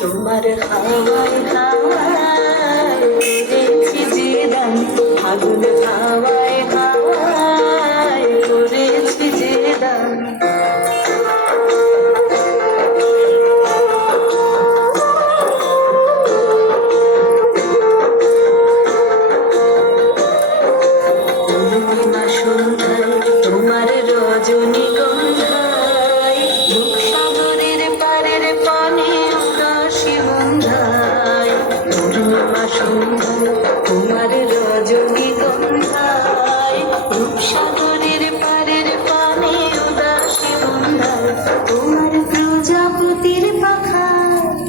তোমার হাওয়ায় হাওয়ায় উড়েছি যে দান, আগুন হাওয়ায় হাওয়ায় উড়েছি যে দান। পূর্ণিমা সন্ধ্যায় তোমার রজনীগন্ধায় রূপসাগরের পারের পানে উদাসী বন্ধায়। পূর্ণিমা সন্ধ্যায় তোমার রজনীগন্ধায় রূপসাগরের পারের পানে উদাসী বন্ধায়। তোমার প্রজাপতির পাখায়,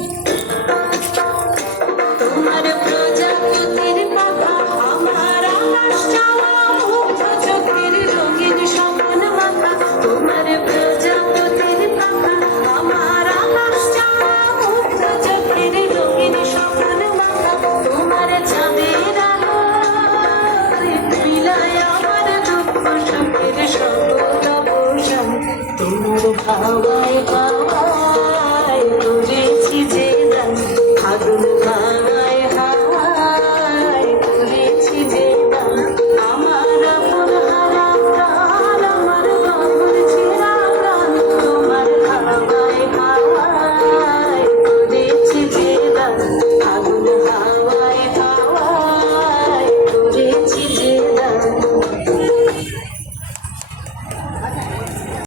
তোমার প্রজাপতির পাখা আমার আকাশ চাওয়া মুগ্ধ চোখের রঙিন স্বপ্ন মাখা। তোমার প্রজাপতির পাখা আমার আকাশ চাওয়া মুগ্ধ চোখের রঙিন স্বপ্ন মাখা। তোমার চাঁদের আলোয় মিলায় আমার দুঃখ সুখের সকল অবসান। তোমার হাওয়ায় হাওয়ায়